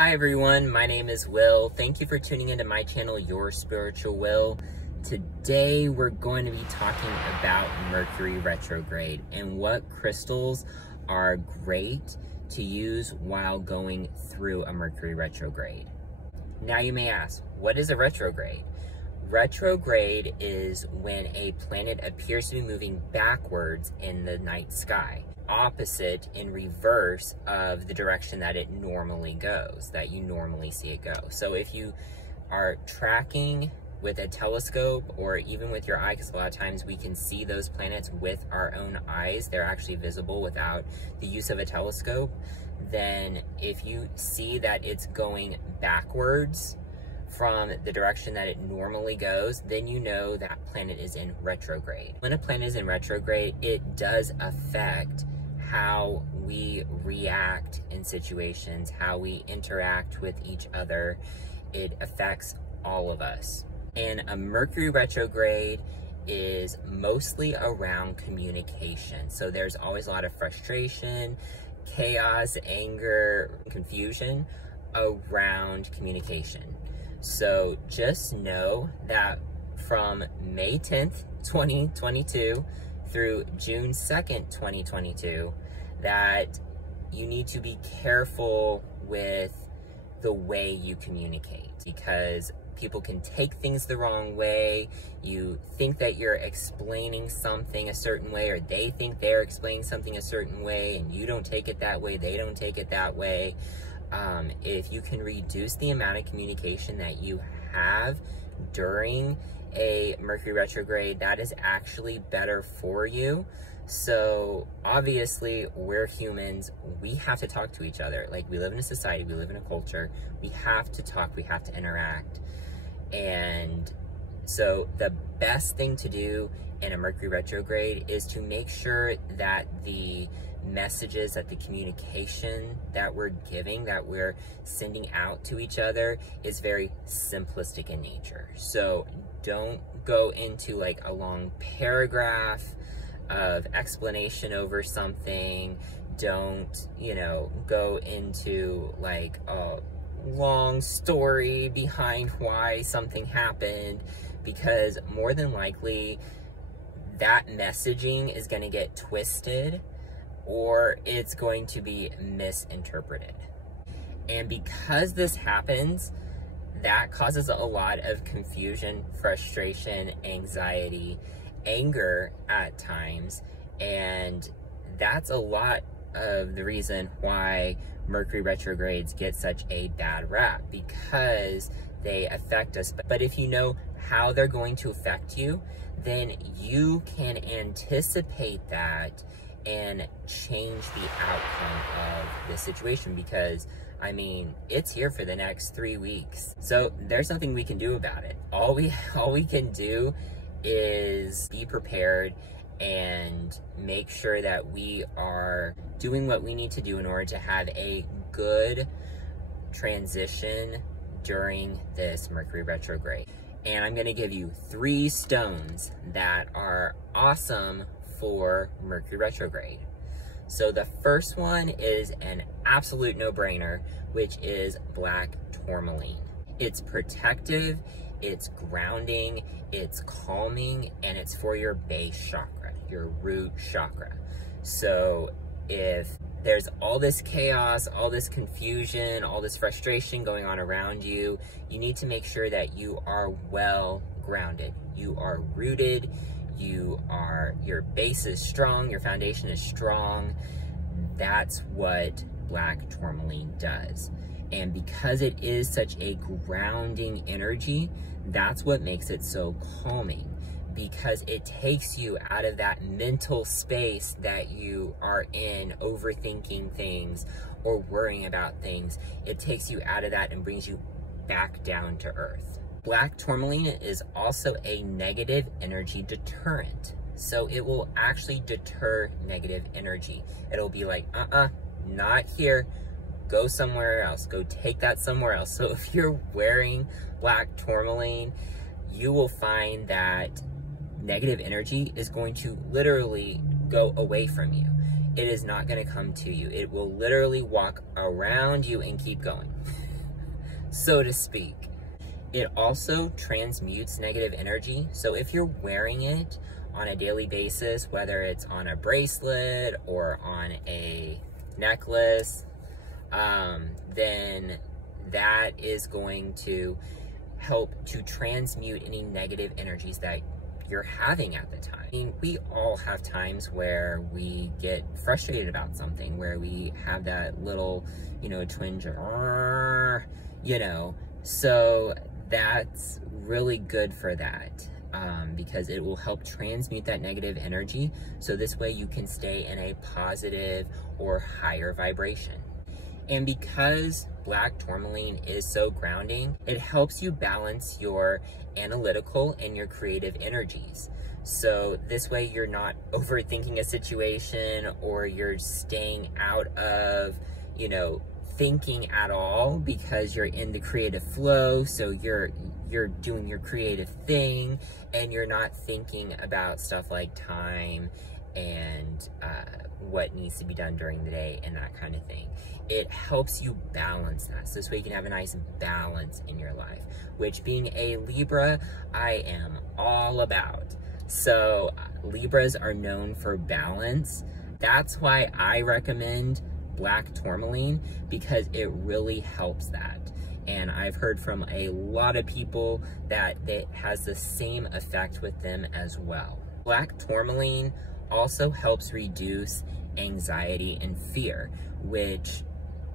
Hi everyone, my name is Will. Thank you for tuning into my channel, Your Spiritual Will. Today we're going to be talking about Mercury Retrograde and what crystals are great to use while going through a Mercury Retrograde. Now you may ask, what is a retrograde? Retrograde is when a planet appears to be moving backwards in the night sky, opposite in reverse of the direction that it normally goes, that you normally see it go. So if you are tracking with a telescope or even with your eye, because a lot of times we can see those planets with our own eyes, they're actually visible without the use of a telescope, then if you see that it's going backwards from the direction that it normally goes, then you know that planet is in retrograde. When a planet is in retrograde, it does affect how we react in situations, how we interact with each other. It affects all of us. And a Mercury retrograde is mostly around communication. So there's always a lot of frustration, chaos, anger, confusion around communication. So just know that from May 10th, 2022 through June 2nd, 2022, that you need to be careful with the way you communicate, because people can take things the wrong way. You think that you're explaining something a certain way, or they think they're explaining something a certain way, and you don't take it that way, they don't take it that way. If you can reduce the amount of communication that you have during a Mercury retrograde, that is actually better for you. So obviously we're humans, we have to talk to each other. Like, we live in a society, we live in a culture, we have to talk, we have to interact. And so the best thing to do in a Mercury retrograde is to make sure that the messages, that the communication that we're giving, that we're sending out to each other, is very simplistic in nature. So don't go into like a long paragraph of explanation over something. Don't, go into like a long story behind why something happened, because more than likely that messaging is going to get twisted or it's going to be misinterpreted. And because this happens, that causes a lot of confusion, frustration, anxiety, anger at times. And that's a lot of the reason why Mercury retrogrades get such a bad rap, because they affect us. But if you know how they're going to affect you, then you can anticipate that and change the outcome of the situation, because I mean, it's here for the next 3 weeks. So there's nothing we can do about it. All we can do is be prepared and make sure that we are doing what we need to do in order to have a good transition during this Mercury retrograde. And I'm gonna give you 3 stones that are awesome for Mercury retrograde. So the first one is an absolute no-brainer, which is black tourmaline. It's protective, it's grounding, it's calming, and it's for your base chakra, your root chakra. So if there's all this chaos, all this confusion, all this frustration going on around you, you need to make sure that you are well grounded. You are rooted, your base is strong, your foundation is strong. That's what black tourmaline does. And because it is such a grounding energy, that's what makes it so calming, because it takes you out of that mental space that you are in, overthinking things or worrying about things. It takes you out of that and brings you back down to earth. Black tourmaline is also a negative energy deterrent. So it will actually deter negative energy. It'll be like, not here. Go somewhere else. Go take that somewhere else. So if you're wearing black tourmaline, you will find that negative energy is going to literally go away from you. It is not going to come to you. It will literally walk around you and keep going. so to speak. It also transmutes negative energy. So if you're wearing it on a daily basis, whether it's on a bracelet or on a necklace, then that is going to help to transmute any negative energies that you're having at the time. I mean, we all have times where we get frustrated about something, where we have that little, twinge of, so that's really good for that, because it will help transmute that negative energy. So this way you can stay in a positive or higher vibration. And because black tourmaline is so grounding, it helps you balance your analytical and your creative energies. So this way you're not overthinking a situation, or you're staying out of, thinking at all, because you're in the creative flow. So you're doing your creative thing, and you're not thinking about stuff like time and what needs to be done during the day and that kind of thing. It helps you balance that. So this way you can have a nice balance in your life, which, being a Libra, I am all about. So Libras are known for balance. That's why I recommend black tourmaline, because it really helps that. And I've heard from a lot of people that it has the same effect with them as well. Black tourmaline also helps reduce anxiety and fear, which,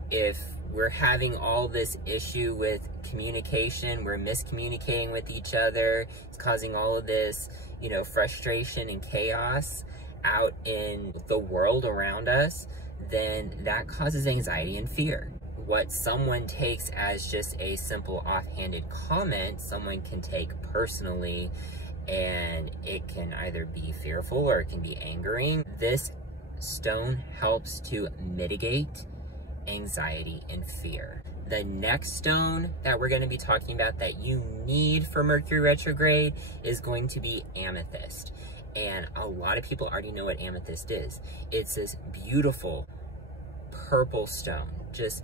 if we're having all this issue with communication, we're miscommunicating with each other, it's causing all of this, frustration and chaos out in the world around us, then that causes anxiety and fear. What someone takes as just a simple offhanded comment, someone can take personally, and it can either be fearful or it can be angering. This stone helps to mitigate anxiety and fear. The next stone that we're going to be talking about that you need for Mercury retrograde is going to be amethyst. And a lot of people already know what amethyst is. It's this beautiful purple stone.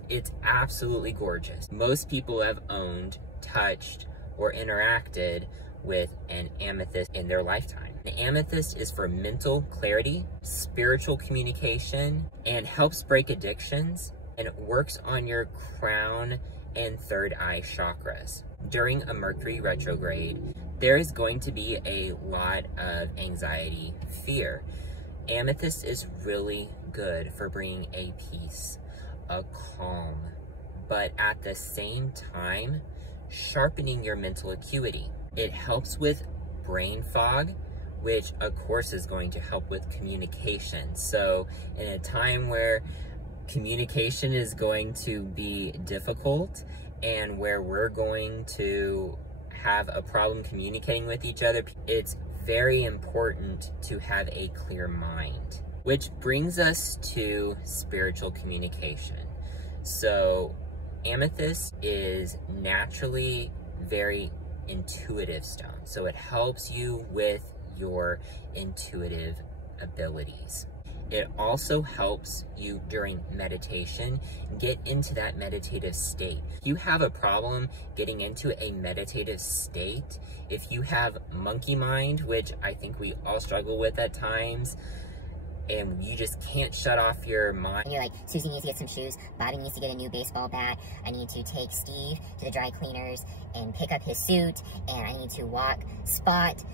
It's absolutely gorgeous. Most people have owned, touched, or interacted with an amethyst in their lifetime. The amethyst is for mental clarity, spiritual communication, and helps break addictions, and it works on your crown and third eye chakras. During a Mercury retrograde, there is going to be a lot of anxiety, fear. Amethyst is really good for bringing a peace, a calm, but at the same time, sharpening your mental acuity. It helps with brain fog, which of course is going to help with communication. So in a time where communication is going to be difficult, and where we're going to have a problem communicating with each other, it's very important to have a clear mind. Which brings us to spiritual communication. So amethyst is naturally very intuitive stone. So it helps you with your intuitive abilities. It also helps you during meditation get into that meditative state. If you have a problem getting into a meditative state, if you have monkey mind, which I think we all struggle with at times, and you just can't shut off your mind. You're like, Susie needs to get some shoes, Bobby needs to get a new baseball bat, I need to take Steve to the dry cleaners and pick up his suit, and I need to walk Spot.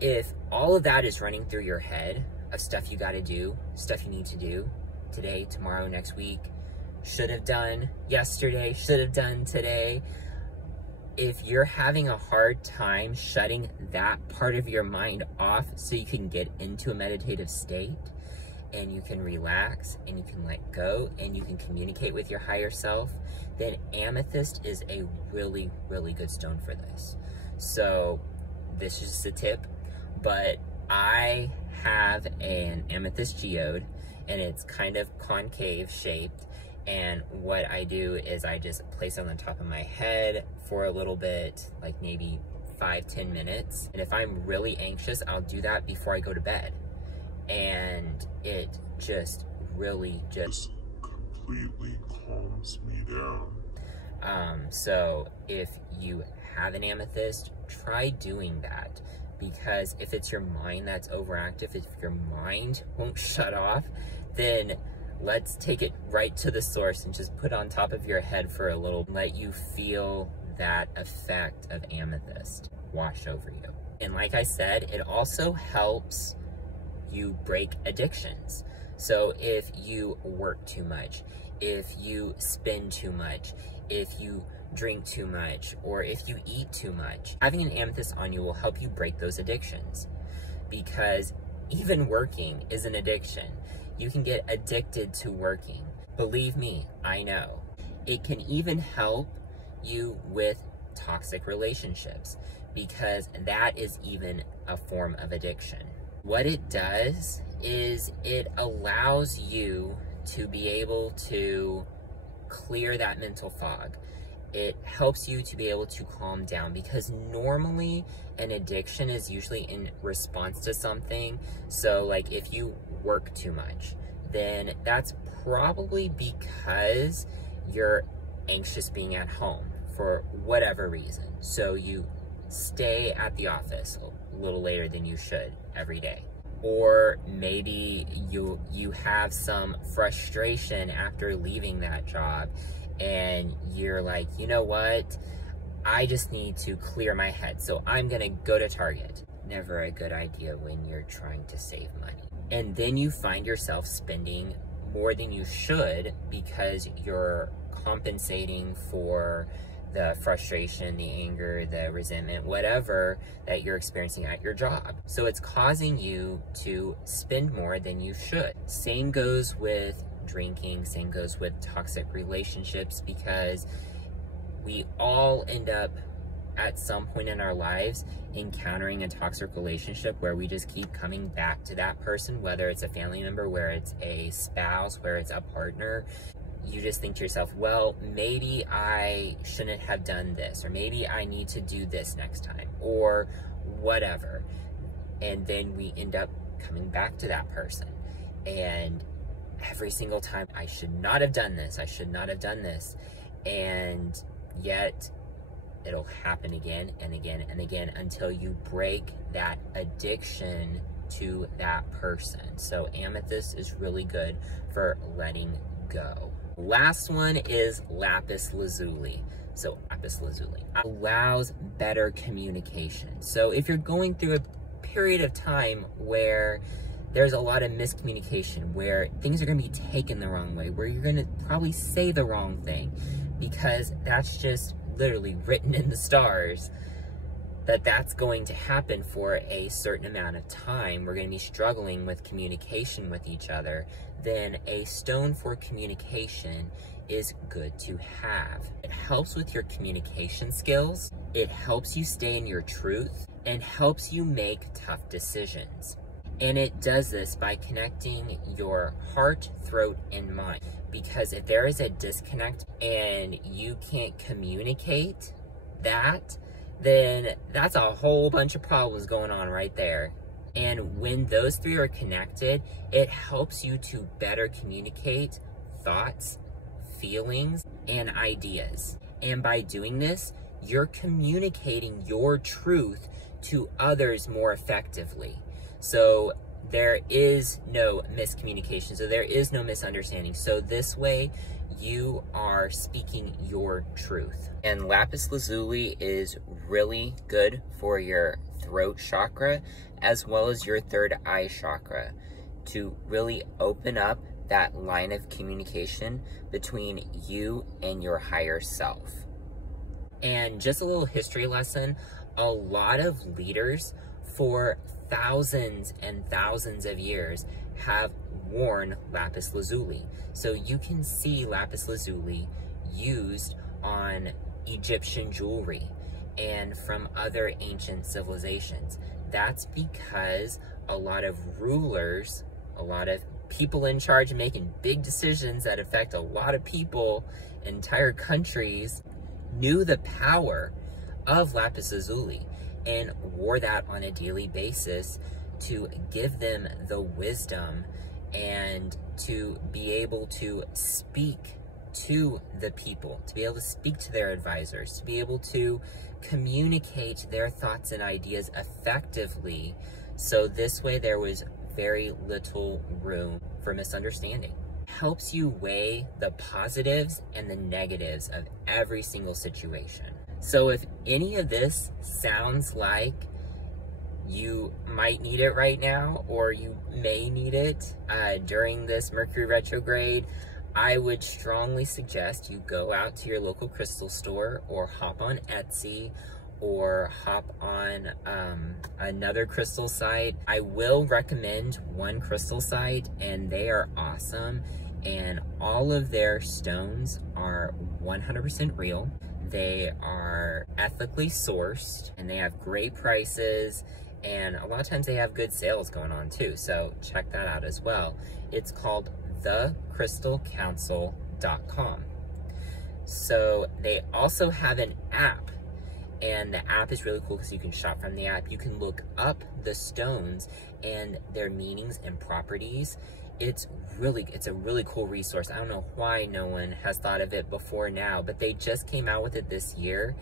If all of that is running through your head of stuff you gotta do, stuff you need to do today, tomorrow, next week, should have done yesterday, should have done today, if you're having a hard time shutting that part of your mind off so you can get into a meditative state, and you can relax, and you can let go, and you can communicate with your higher self, then amethyst is a really, really good stone for this. So this is just a tip, but I have an amethyst geode, and it's kind of concave shaped, and what I do is I just place it on the top of my head for a little bit, like maybe 5-10 minutes, and if I'm really anxious, I'll do that before I go to bed. And it just really just completely calms me down. So if you have an amethyst, try doing that, because if it's your mind that's overactive, if your mind won't shut off, then let's take it right to the source and just put it on top of your head for a little, let you feel that effect of amethyst wash over you. And like I said, it also helps you break addictions. So if you work too much, if you spend too much, if you drink too much, or if you eat too much, having an amethyst on you will help you break those addictions, because even working is an addiction. You can get addicted to working. Believe me, I know. It can even help you with toxic relationships, because that is even a form of addiction. What it does is it allows you to be able to clear that mental fog. It helps you to be able to calm down, because normally an addiction is usually in response to something. So like if you work too much, then that's probably because you're anxious being at home for whatever reason. So you stay at the office a little later than you should every day. Or maybe you have some frustration after leaving that job, and you're like, you know what? I just need to clear my head, so I'm gonna go to Target. Never a good idea when you're trying to save money. And then you find yourself spending more than you should, because you're compensating for the frustration, the anger, the resentment, whatever that you're experiencing at your job. So it's causing you to spend more than you should. Same goes with drinking, same goes with toxic relationships, because we all end up at some point in our lives encountering a toxic relationship where we just keep coming back to that person, whether it's a family member, where it's a spouse, where it's a partner. You just think to yourself, well, maybe I shouldn't have done this, or maybe I need to do this next time, or whatever. And then we end up coming back to that person. And every single time, I should not have done this, I should not have done this. And yet it'll happen again and again and again until you break that addiction to that person. So amethyst is really good for letting go. Last one is Lapis Lazuli. So Lapis Lazuli allows better communication. So if you're going through a period of time where there's a lot of miscommunication, where things are going to be taken the wrong way, where you're going to probably say the wrong thing, because that's just literally written in the stars that that's going to happen for a certain amount of time. We're going to be struggling with communication with each other. Then a stone for communication is good to have. It helps with your communication skills. It helps you stay in your truth and helps you make tough decisions. And it does this by connecting your heart, throat, and mind. Because if there is a disconnect and you can't communicate that, then that's a whole bunch of problems going on right there. And when those three are connected, it helps you to better communicate thoughts, feelings, and ideas. And by doing this, you're communicating your truth to others more effectively. So there is no miscommunication, so there is no misunderstanding. So this way, you are speaking your truth. And Lapis Lazuli is really good for your throat chakra as well as your third eye chakra, to really open up that line of communication between you and your higher self. And just a little history lesson, a lot of leaders for thousands and thousands of years have worn Lapis Lazuli. So you can see Lapis Lazuli used on Egyptian jewelry and from other ancient civilizations. That's because a lot of rulers, a lot of people in charge of making big decisions that affect a lot of people, entire countries, knew the power of Lapis Lazuli and wore that on a daily basis to give them the wisdom and to be able to speak to the people, to be able to speak to their advisors, to be able to communicate their thoughts and ideas effectively. So this way there was very little room for misunderstanding. Helps you weigh the positives and the negatives of every single situation. So if any of this sounds like you might need it right now, or you may need it during this Mercury retrograde, I would strongly suggest you go out to your local crystal store, or hop on Etsy, or hop on another crystal site. I will recommend one crystal site, and they are awesome, and all of their stones are 100% real. They are ethically sourced, and they have great prices, and a lot of times they have good sales going on too, so check that out as well. It's called thecrystalcouncil.com. So they also have an app, and the app is really cool because you can shop from the app. You can look up the stones and their meanings and properties. It's a really cool resource. I don't know why no one has thought of it before now, but they just came out with it this year,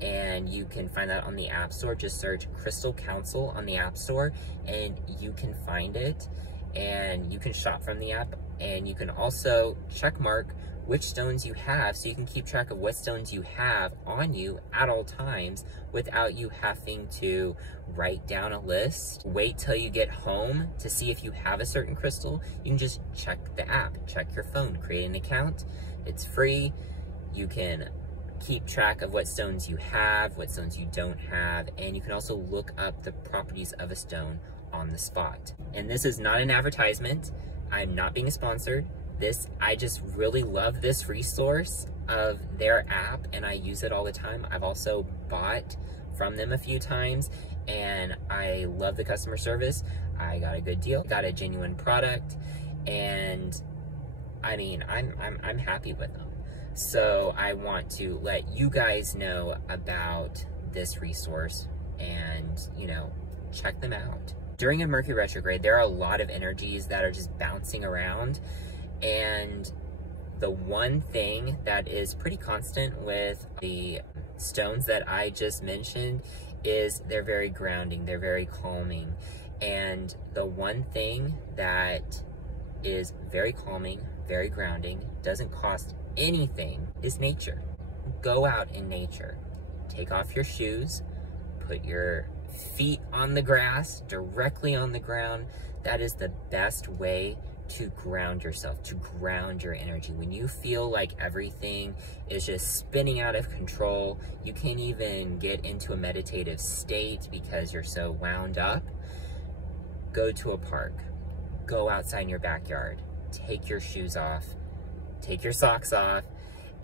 and you can find that on the App Store. Just search Crystal Council on the App Store and you can find it, and you can shop from the app, and you can also check mark which stones you have, so you can keep track of what stones you have on you at all times without you having to write down a list. Wait till you get home to see if you have a certain crystal. You can just check the app, check your phone, create an account. It's free. You can keep track of what stones you have, what stones you don't have, and you can also look up the properties of a stone on the spot. And this is not an advertisement. I'm not being sponsored. I just really love this resource of their app, and I use it all the time. I've also bought from them a few times, and I love the customer service. I got a good deal, got a genuine product, and I mean, I'm happy with them. So I want to let you guys know about this resource, and check them out. During a Mercury retrograde, there are a lot of energies that are just bouncing around. And the one thing that is pretty constant with the stones that I just mentioned is they're very grounding, they're very calming. And the one thing that is very calming, very grounding, doesn't cost anything is nature. Go out in nature. Take off your shoes, put your feet on the grass, directly on the ground. That is the best way to ground yourself, to ground your energy. When you feel like everything is just spinning out of control, you can't even get into a meditative state because you're so wound up, go to a park, go outside in your backyard, take your shoes off, take your socks off,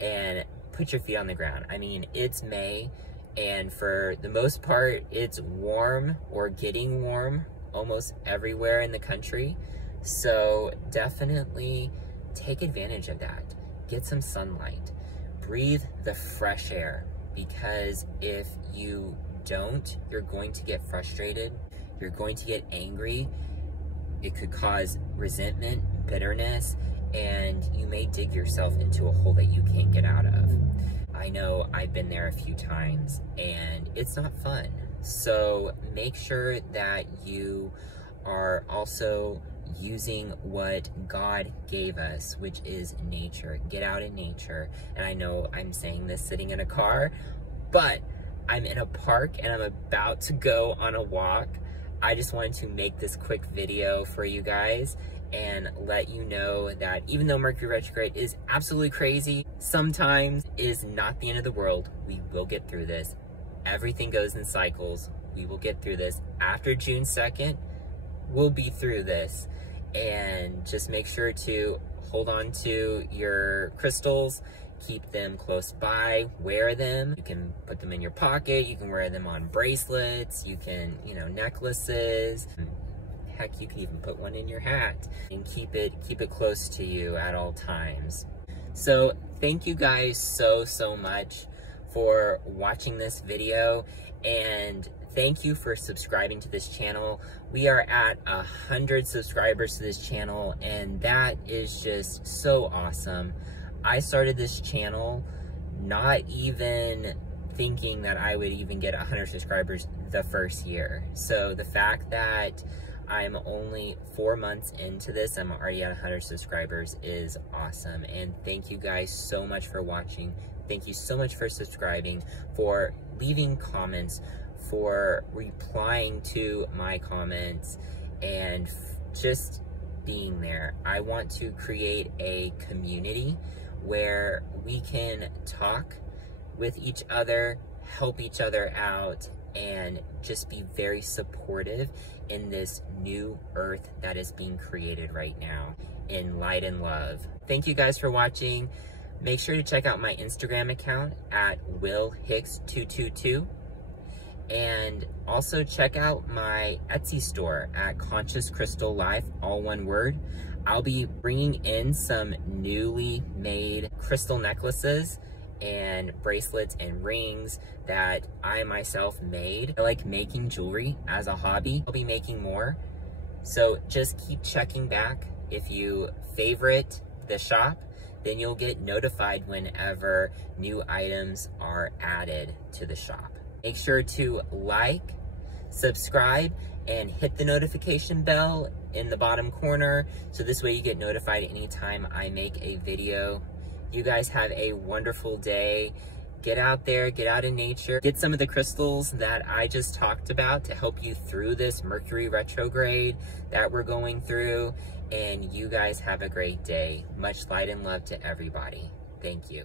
and put your feet on the ground. I mean, it's May, and for the most part, it's warm or getting warm almost everywhere in the country. So definitely take advantage of that. Get some sunlight. Breathe the fresh air, because if you don't, you're going to get frustrated. You're going to get angry. It could cause resentment, bitterness, and you may dig yourself into a hole that you can't get out of. I know I've been there a few times, and it's not fun. So make sure that you are also using what God gave us, which is nature. Get out in nature. And I know I'm saying this sitting in a car, but I'm in a park and I'm about to go on a walk. I just wanted to make this quick video for you guys and let you know that even though Mercury retrograde is absolutely crazy, sometimes is not the end of the world. We will get through this. Everything goes in cycles. We will get through this. After June 2nd, we'll be through this. And just make sure to hold on to your crystals, keep them close by, wear them. You can put them in your pocket, you can wear them on bracelets, you can, necklaces. Heck, you can even put one in your hat and keep it close to you at all times. So thank you guys so much for watching this video, and thank you for subscribing to this channel. We are at 100 subscribers to this channel, and that is just so awesome. I started this channel not even thinking that I would even get 100 subscribers the first year. So the fact that I'm only 4 months into this, I'm already at 100 subscribers is awesome. And thank you guys so much for watching. Thank you so much for subscribing, for leaving comments, for replying to my comments, and just being there. I want to create a community where we can talk with each other, help each other out, and just be very supportive in this new earth that is being created right now in light and love. Thank you guys for watching. Make sure to check out my Instagram account at willhicks222, and also check out my Etsy store at Conscious Crystal Life, all one word. I'll be bringing in some newly made crystal necklaces and bracelets and rings that I myself made. I like making jewelry as a hobby. I'll be making more, so just keep checking back. If you favorite the shop, then you'll get notified whenever new items are added to the shop. Make sure to like, subscribe, and hit the notification bell in the bottom corner, so this way you get notified anytime I make a video. You guys have a wonderful day. Get out there, get out in nature, get some of the crystals that I just talked about to help you through this Mercury retrograde that we're going through. And you guys have a great day. Much light and love to everybody. Thank you.